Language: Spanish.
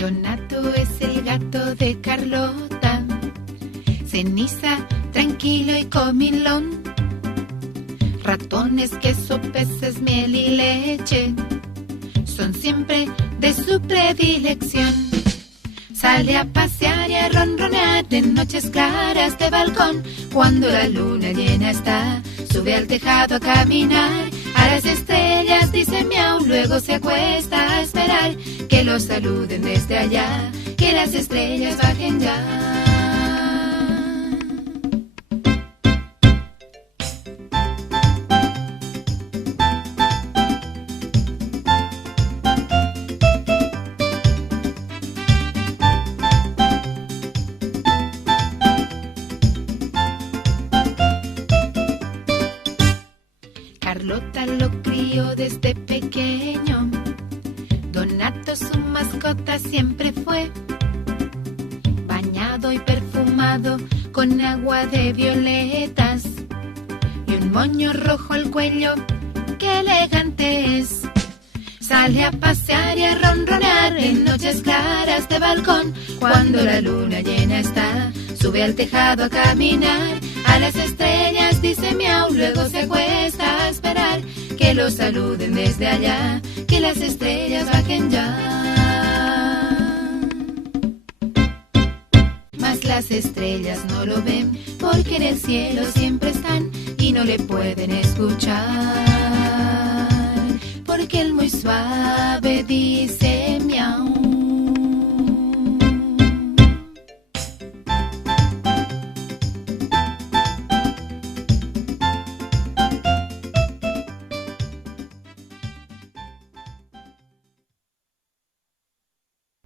Donato es el gato de Carlota, ceniza, tranquilo y comilón. Ratones, queso, peces, miel y leche son siempre de su predilección. Sale a pasear y a ronronear en noches claras de balcón. Cuando la luna llena está, sube al tejado a caminar. A las estrellas dice miau, luego se acuesta a esperar que lo saluden desde allá, que las estrellas bajen ya. Carlota lo crió desde pequeño, Donato su mascota siempre fue. Bañado y perfumado con agua de violetas y un moño rojo al cuello, qué elegante es. Sale a pasear y a ronronear en noches claras de balcón. Cuando la luna llena está, sube al tejado a caminar. A las estrellas dice miau, luego se acuesta a esperar que lo saluden desde allá, que las estrellas bajen ya. Mas las estrellas no lo ven, porque en el cielo siempre están y no le pueden escuchar, porque él muy suave dice